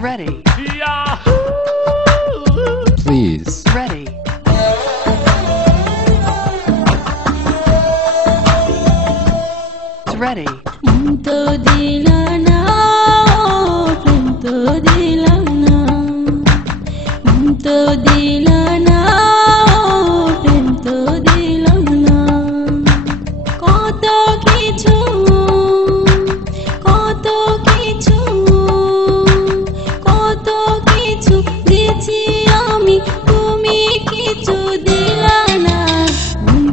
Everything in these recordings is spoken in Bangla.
Ready. Please. Ready. Ready. तो दिलाना प्रेम तो दिलाना तो दिलाना प्रेम तो दिलाना কত কিছু কত কিছু কত কিছু দিয়েছি আমি তুমি কিছু দিলানা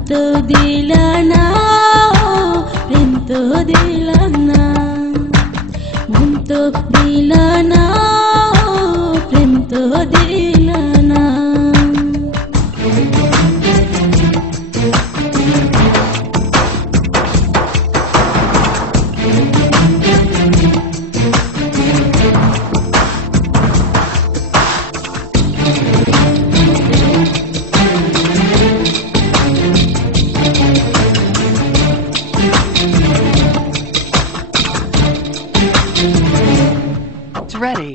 তো দিলানা প্রেম তো দিলানা মন তো দিলানা প্রেম তো দিলানা Ready.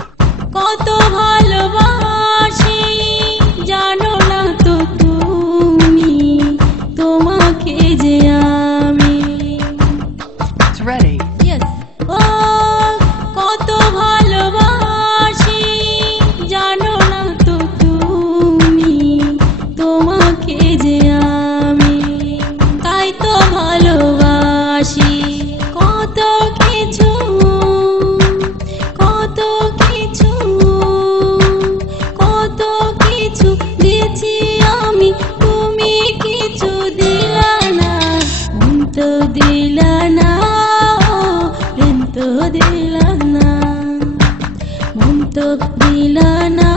কত ভালোবাসি জানো না তো তুমি তোমাকে যে আমি Ready. ও কত ভালোবাসি জানো না তো তুমি তোমাকে যে আমি তাই তো ভালোবাসি কত কিছু কত কিছু কত কিছু দিয়েছি আমি তুমি কিছু দিলানা মন তো দিলানা প্রেম তো দিলানা মন তো দিলানা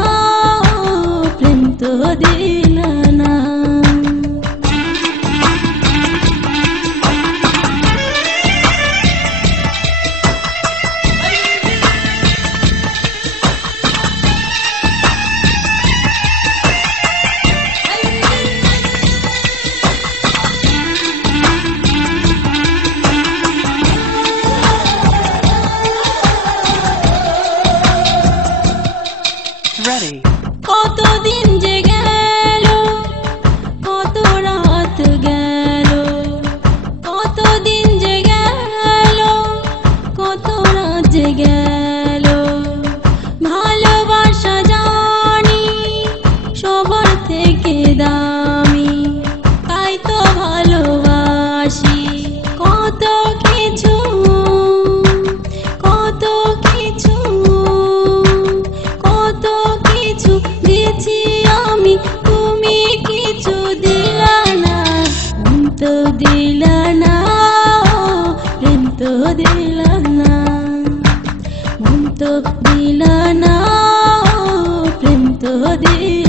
প্রেম তো দিলানা Ready. কতদিন যে গেল কত রাত গেল কতদিন যে গেল কত রাত যে গেল ভালোবাসা জানি সবার থেকে দামি তাই তো ভালোবাসি কত কিছু কত কিছু কত কিছু দিয়েছি আমি তুমি কিছু দিলানা মন তো দিলানা প্রেম তো দিলানা মন তো দিলানা প্রেম তো দিলানা